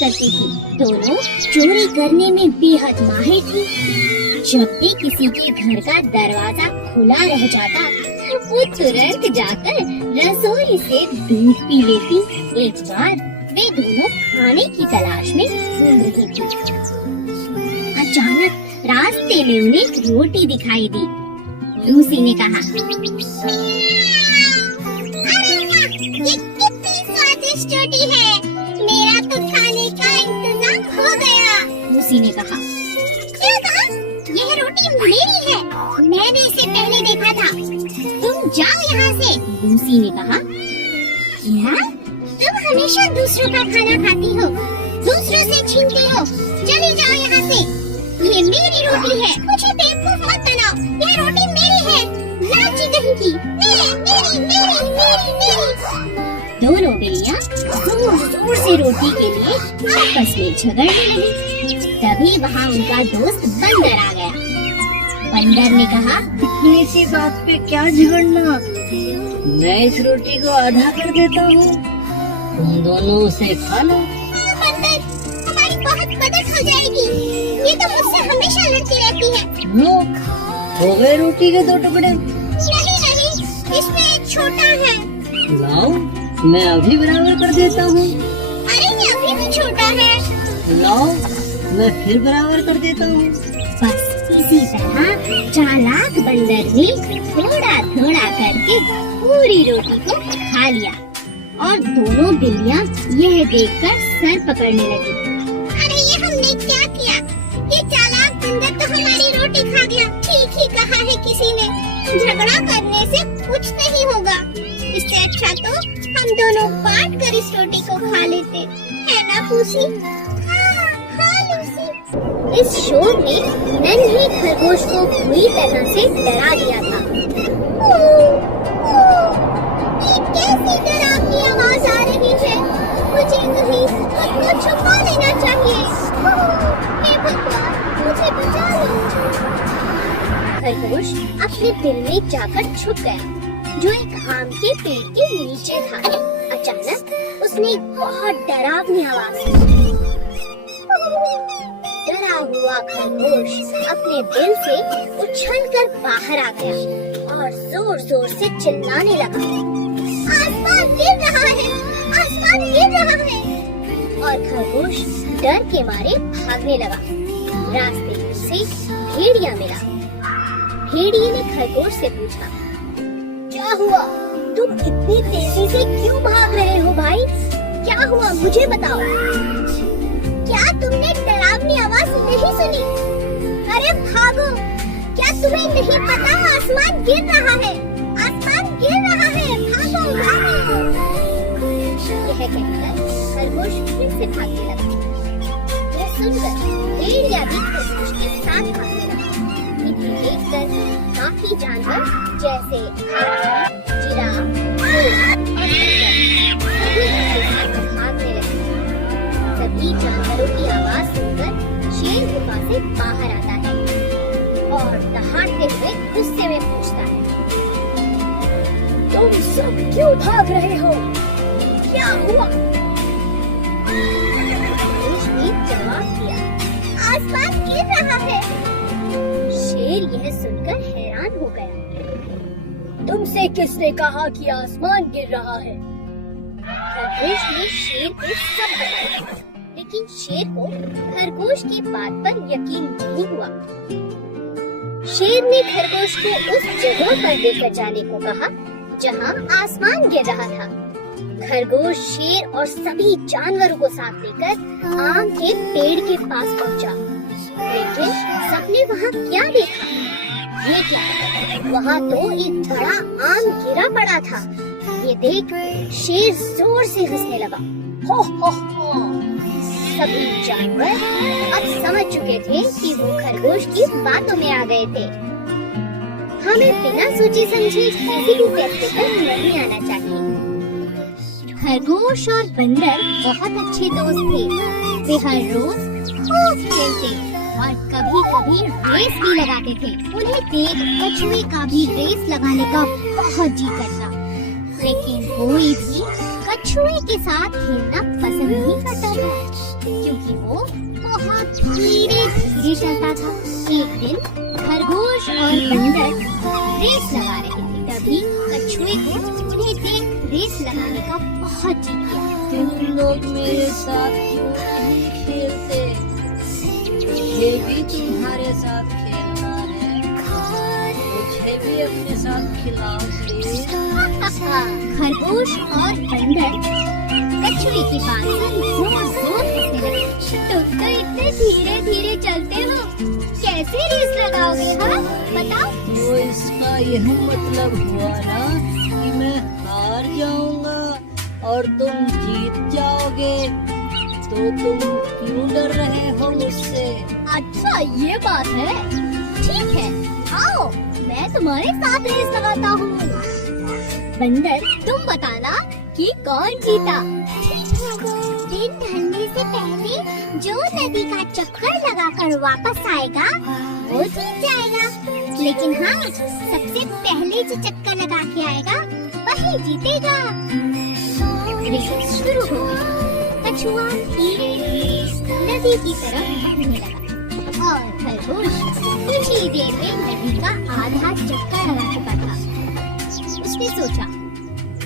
करती थी। दोनों चोरी करने में बेहद माहिर थी। जब भी किसी के घर का दरवाजा खुला रह जाता, वो तुरंत जाकर रसोई से दूध पी लेती। एक बार वे दोनों खाने की तलाश में घूम रही थी। अचानक रास्ते में उन्हें एक रोटी दिखाई दी। लूसी ने कहा, ये कितनी स्वादिष्ट रोटी है, मेरा तो खाने का इंतजाम हो गया। लूसी ने कहा, क्या कहा? यह रोटी मेरी है, मैंने इसे पहले देखा था। तुम जाओ यहाँ से। लूसी ने कहा, क्या? तुम हमेशा दूसरों का खाना खाती हो, दूसरों से छीनती हो, चली जाओ यहाँ से। ये मेरी रोटी है, मुझे बेवकूफ मत बनाओ, यह रोटी मेरी है, लालची कहीं की, मेरी। दोनों बिल्लियाँ जोर से रोटी के लिए आपस में झगड़ने लगी। तभी वहाँ उनका दोस्त बंदर आ गया। बंदर ने कहा, इतनी सी बात पे क्या झगड़ना, मैं इस रोटी को आधा कर देता हूँ, तुम दोनों उसे खा लो। बंदर, हमारी बहुत मदद हो जाएगी, ये तो मुझसे हमेशा लड़ती रहती है। लो, हो गए रोटी के 2 टुकड़े। नहीं, इसमें एक छोटा है। लाओ, मैं अभी बराबर कर देता हूँ। अरे ये अभी भी छोटा है। लाओ, मैं फिर बराबर कर देता हूँ। बस इसी तरह चालाक बंदर ने थोड़ा करके पूरी रोटी को खा लिया और दोनों बिल्लियाँ यह देखकर सर पकड़ने लगी। अरे ये हमने क्या किया? ये चालाक बंदर तो हमारी रोटी खा गया। ठीक ही कहा है किसी ने, झगड़ा करने से कुछ नहीं होगा। इससे अच्छा तो हम दोनों बांट कर इस रोटी को खा लेते, है ना पूसी? हाँ लूसी। इस शोर ने नन्हे खरगोश को पूरी तरह से डरा दिया था। ये कैसी डरावनी आवाज आ रही है? मुझे कहीं खुद को छुपा लेना चाहिए। हे भगवान, मुझे बचा लो। खरगोश अपने बिल में जाकर छुप गया, जो एक आम के पेड़ के नीचे था। अचानक उसने एक बहुत डरावनी आवाज सुनी। डरा हुआ खरगोश अपने बिल से उछलकर बाहर आ गया और जोर से चिल्लाने लगा, आसमान गिर रहा है, आसमान गिर रहा है। और खरगोश डर के मारे भागने लगा। रास्ते में उसे भेड़िया मिला। भेड़िए ने खरगोश से पूछा, क्या हुआ? तुम इतनी तेजी से क्यों भाग रहे हो भाई? क्या हुआ मुझे बताओ। क्या तुमने डरावनी आवाज नहीं सुनी? अरे भागो, क्या तुम्हें नहीं पता आसमान गिर रहा है, आसमान गिर रहा है, भागो भागो। यह कहकर खरगोश फिर से भागने लगा। यह सुनकर भेड़िया भी खरगोश के साथ भागने लगा। इन्हें देखकर बाकी जानवर जैसे हाथी, जिराफ, घोड़ा और खच्चर भागने लगे। सभी जानवरों की आवाज सुनकर शेर गुफा से बाहर आता है और दहाड़ते हुए गुस्से में पूछता है, तुम सब क्यों भाग रहे हो? क्या हुआ? उसने जवाब दिया, आसमान गिर रहा है। शेर यह सुनकर हैरान हो गया। तुमसे किसने कहा कि आसमान गिर रहा है? खरगोश ने शेर को सब बताया, लेकिन शेर को खरगोश की बात पर यकीन नहीं हुआ। शेर ने खरगोश को उस जगह पर लेकर जाने को कहा जहां आसमान गिर रहा था। खरगोश शेर और सभी जानवरों को साथ लेकर आम के पेड़ के पास पहुंचा। लेकिन सबने वहां क्या देखा? ये क्या? वहां तो एक बड़ा आम गिरा पड़ा था। ये देख शेर जोर से हंसने लगा। हो हो। सभी जानवर अब समझ चुके थे कि वो खरगोश की बातों में आ गए थे। हमें बिना सोचे समझे किसी भी फैसले पर नहीं आना चाहिए। खरगोश और बंदर बहुत अच्छे दोस्त थे। वे हर रोज खूब खेलते और कभी-कभी रेस भी लगाते थे। उन्हें देख कछुए का भी रेस लगाने का बहुत जी करता। लेकिन कोई भी कछुए के साथ खेलना पसंद नहीं करता था, क्योंकि वो बहुत धीरे धीरे चलता था। एक दिन खरगोश और बंदर रेस लगा रहे थे, तभी कछुए को उन्हें देख रेस लगाने का बहुत जी किया। तुम लोग मेरे साथ क्यों नहीं खेलते? मुझे भी तुम्हारे साथ खेलना है, मुझे भी अपने साथ खिलाओ प्लीज। खरगोश और बंदर कछुए की बात पर जोर जोर हंसने लगे। तुम तो इतने धीरे धीरे चलते हो, कैसे रेस लगाओगे? हाँ बताओ। तो इसका यह मतलब हुआ ना कि मैं हार जाऊंगा और तुम जीत जाओगे, तो तुम क्यों डर रहे हो मुझसे? अच्छा ये बात है, ठीक है आओ मैं तुम्हारे साथ रेस लगाता हूँ। बंदर तुम बताना कि कौन जीता। दिन ढलने से पहले जो नदी का चक्कर लगाकर वापस आएगा वो जीत जाएगा, लेकिन हाँ सबसे पहले जो चक्कर लगा के आएगा वही जीतेगा। रेस शुरू हो गई। कछुआ धीरे धीरे नदी की तरफ बढ़ने लगा और खरगोश कुछ ही देर में नदी का आधा चक्कर लगा चुका था। उसने सोचा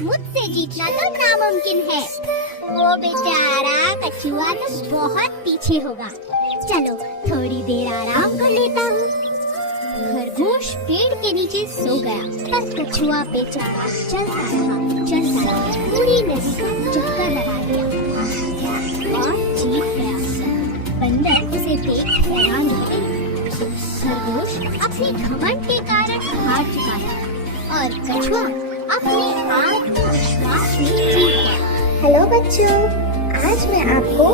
मुझसे जीतना तो नामुमकिन है, वो बेचारा कछुआ तो बहुत पीछे होगा। चलो थोड़ी देर आराम कर लेता हूँ। खरगोश पेड़ के नीचे सो गया। तब कछुआ बेचारा चलता रहा, पूरी नदी का चक्कर लगा लिया और जीत गया। बंदर उसे देख हैरान हो गई। खरगोश अपने घमंड के कारण हार चुका था और कछुआ अपने आत्मविश्वास में जीत गया। हेलो बच्चों, आज मैं आपको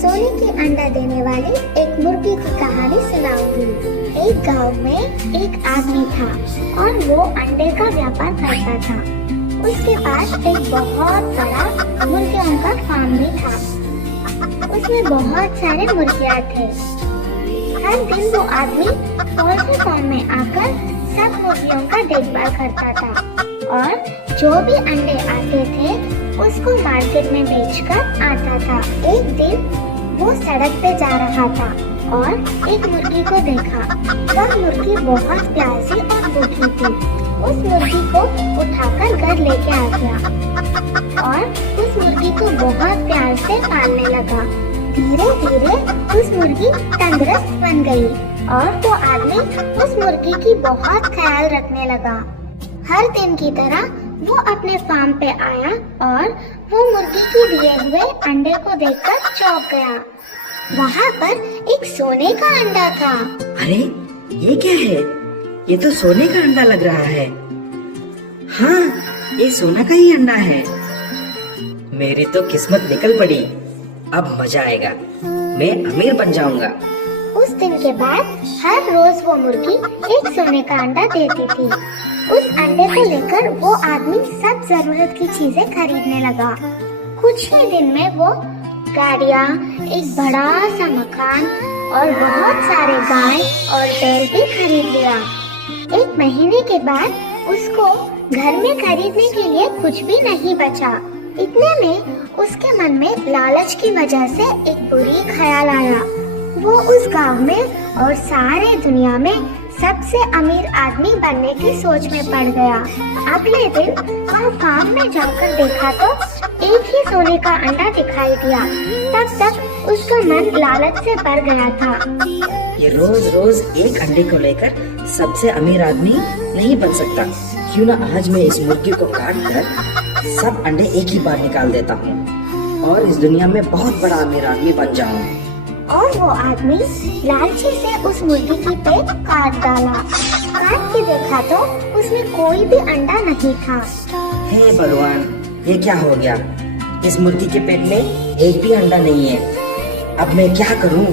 सोने की अंडा देने वाली एक मुर्गी की कहानी सुनाऊंगी। एक गांव में एक आदमी था और वो अंडे का व्यापार करता था। उसके पास एक बहुत बड़ा मुर्गियों का फार्म भी था। उसमें बहुत सारे मुर्गियाँ थे। हर दिन वो आदमी पोल्ट्री फार्म में आकर सब मुर्गियों का देखभाल करता था और जो भी अंडे आते थे उसको मार्केट में बेचकर आता था। एक दिन वो सड़क पे जा रहा था और एक मुर्गी को देखा। वह मुर्गी बहुत प्यासी और भूखी थी। उस मुर्गी को उठाकर घर लेके आ गया और उस मुर्गी को बहुत प्यार से पालने लगा। धीरे धीरे उस मुर्गी तंदुरुस्त बन गई और वो आदमी उस मुर्गी की बहुत ख्याल रखने लगा। हर दिन की तरह वो अपने फार्म पे आया और वो मुर्गी के दिए हुए अंडे को देखकर चौंक गया। वहाँ पर एक सोने का अंडा था। अरे ये क्या है? ये तो सोने का अंडा लग रहा है। हाँ, ये सोना का ही अंडा है। मेरी तो किस्मत निकल पड़ी। अब मजा आएगा, मैं अमीर बन जाऊंगा। उस दिन के बाद हर रोज वो मुर्गी एक सोने का अंडा देती थी। उस अंडे को लेकर वो आदमी सब जरूरत की चीजें खरीदने लगा। कुछ ही दिन में वो गाड़ियाँ, एक बड़ा सा मकान और बहुत सारे गाय और बैल भी खरीद लिया। एक महीने के बाद उसको घर में खरीदने के लिए कुछ भी नहीं बचा। इतने में उसके मन में लालच की वजह से एक बुरी ख्याल आया। वो उस गांव में और सारे दुनिया में सबसे अमीर आदमी बनने की सोच में पड़ गया। अगले दिन वह फार्म में जाकर देखा तो एक ही सोने का अंडा दिखाई दिया। तब तक उसका मन लालच से भर गया था। ये रोज रोज एक अंडे को लेकर सबसे अमीर आदमी नहीं बन सकता। क्यों ना आज मैं इस मुर्गी को काट कर सब अंडे एक ही बार निकाल देता हूँ और इस दुनिया में बहुत बड़ा अमीर आदमी बन जाऊँ। और वो आदमी लालची से उस मुर्गी की पेट काट डाला। काट के देखा तो उसमें कोई भी अंडा नहीं था। हे भगवान, ये क्या हो गया? इस मुर्गी के पेट में एक भी अंडा नहीं है। अब मैं क्या करूं?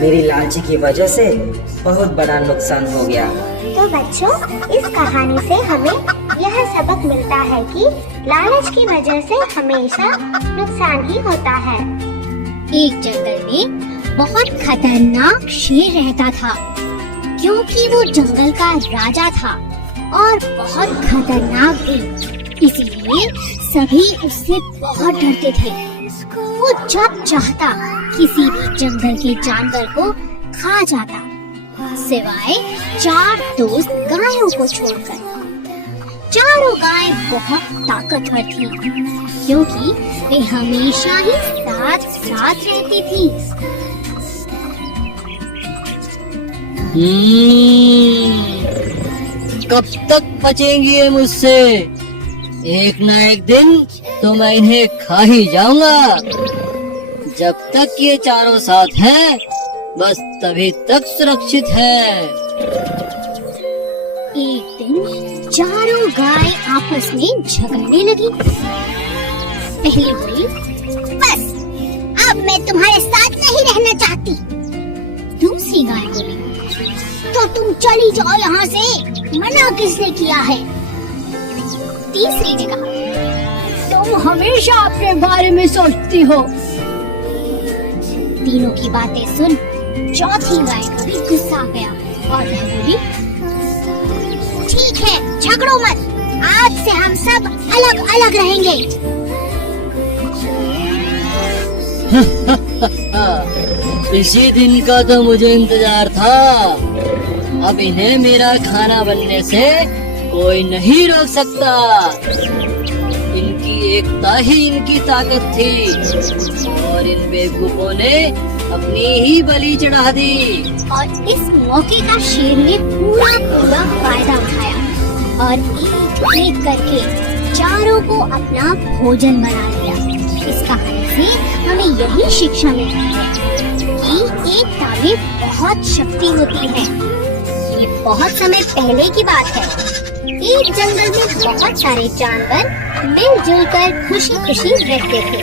मेरी लालची की वजह से बहुत बड़ा नुकसान हो गया। तो बच्चों, इस कहानी से हमें यह सबक मिलता है कि लालच की वजह से हमेशा नुकसान ही होता है। एक जंगल में बहुत खतरनाक शेर रहता था, क्योंकि वो जंगल का राजा था और बहुत खतरनाक भी। इसीलिए सभी उससे बहुत डरते थे। वो जब चाहता किसी भी जंगल के जानवर को खा जाता, सिवाय 4 दोस्त गायों को छोड़कर। चारों गायें बहुत ताकतवर थी, क्योंकि वे हमेशा ही साथ साथ रहती थी। कब तक बचेंगी ये मुझसे? एक ना एक दिन तो मैं इन्हें खा ही जाऊंगा। जब तक ये चारों साथ हैं, बस तभी तक सुरक्षित है। एक दिन चारों गाय आपस में झगड़ने लगी। पहली बोली, बस अब मैं तुम्हारे साथ नहीं रहना चाहती। दूसरी गाय बोली, तो तुम चली जाओ यहाँ से, मना किसने किया है? तीसरी ने कहा, तुम हमेशा अपने बारे में सोचती हो। तीनों की बातें सुन चौथी गाय को भी गुस्सा आ गया और वह बोली, ठीक है, झगड़ो मत, आज से हम सब अलग अलग रहेंगे। इसी दिन का तो मुझे इंतजार था। अब इन्हें मेरा खाना बनने से कोई नहीं रोक सकता। इनकी एकता ही इनकी ताकत थी और इन बेवकूफों ने अपनी ही बलि चढ़ा दी। और इस मौके का शेर ने पूरा फायदा उठाया और एक एक करके चारों को अपना भोजन बना लिया। इस कहानी से हमें यही शिक्षा मिलती है कि एकता में बहुत शक्ति होती है। ये बहुत समय पहले की बात है। एक जंगल में बहुत सारे जानवर मिलजुल कर खुशी खुशी रहते थे।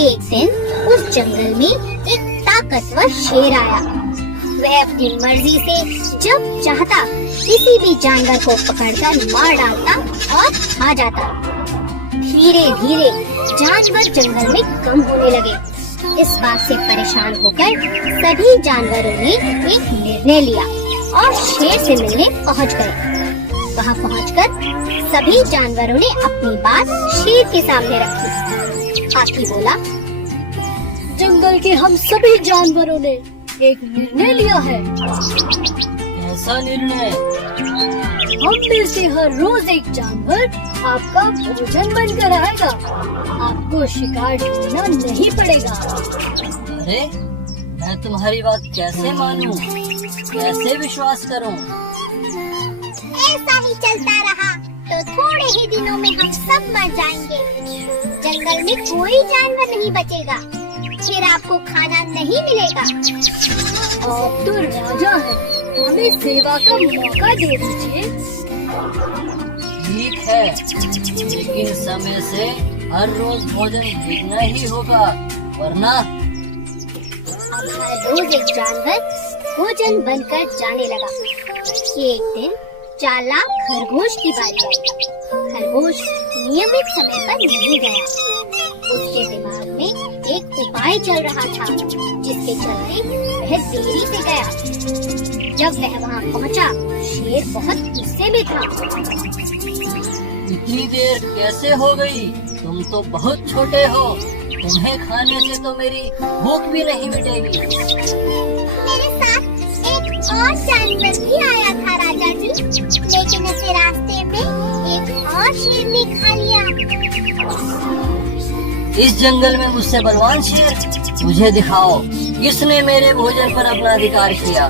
एक दिन उस जंगल में एक ताकतवर शेर आया। वह अपनी मर्जी से जब चाहता किसी भी जानवर को पकड़कर मार डालता और खा जाता। धीरे धीरे जानवर जंगल में कम होने लगे। इस बात से परेशान होकर सभी जानवरों ने एक निर्णय लिया और शेर से मिलने पहुंच गए। वहां पहुंचकर सभी जानवरों ने अपनी बात शेर के सामने रखी। हाथी बोला, जंगल के हम सभी जानवरों ने एक निर्णय लिया है। ऐसा निर्णय? हम में से हर रोज एक जानवर आपका भोजन बनकर आएगा। आपको शिकार ढूंढना नहीं पड़ेगा। अरे, मैं तुम्हारी बात कैसे मानूं? कैसे विश्वास करूं? ऐसा ही चलता रहा तो थोड़े ही दिनों में हम सब मर जाएंगे। जंगल में कोई जानवर नहीं बचेगा, फिर आपको खाना नहीं मिलेगा। आप तो राजा हैं, हमें सेवा का मौका दे दीजिए। ठीक है, लेकिन समय से हर रोज भोजन भेजना ही होगा, वरना। अब हर रोज एक जानवर भोजन बनकर जाने लगा। एक दिन चालाक खरगोश की बारी आई। खरगोश नियमित समय पर नहीं गया। उसके दिमाग में एक उपाय चल रहा था, जिसके चलते वह देरी से गया। जब वह वहाँ पहुँचा, शेर बहुत गुस्से में था। इतनी देर कैसे हो गई? तुम तो बहुत छोटे हो। तुम्हें खाने से तो मेरी भूख भी नहीं मिटेगी। मेरे साथ एक और जानवर भी आया था राजा जी, लेकिन उसे रास्ते में एक और शेर ने खा लिया। इस जंगल में मुझसे बलवान शेर? मुझे दिखाओ, किसने मेरे भोजन पर अपना अधिकार किया?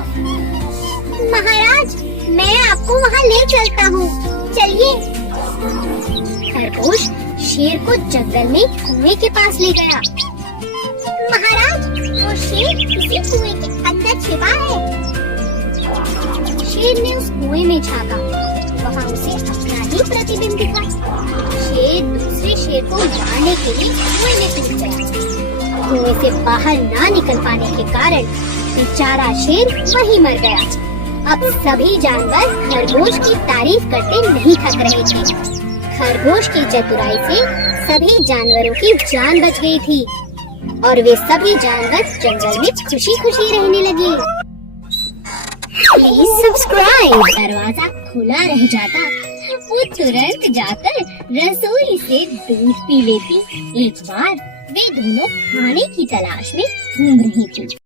महाराज, मैं आपको वहाँ ले चलता हूँ, चलिए। खरगोश शेर को जंगल में कुएं के पास ले गया। महाराज, वो शेर किसी कुएं के अंदर छिपा है। शेर ने उस कुएं में झांका, वहाँ उसे अपना ही प्रतिबिंब दिखा। शेर दूसरे शेर को मारने के लिए कुएं में कूद गया। कुएं से बाहर ना निकल पाने के कारण बेचारा शेर वहीं मर गया। अब सभी जानवर खरगोश की तारीफ करते नहीं थक रहे थे। खरगोश की चतुराई से सभी जानवरों की जान बच गई थी और वे सभी जानवर जंगल में खुशी खुशी रहने लगे। Please subscribe. दरवाजा खुला रह जाता वो तुरंत जाकर रसोई से दूध पी लेती। एक बार वे दोनों खाने की तलाश में घूम रही थी।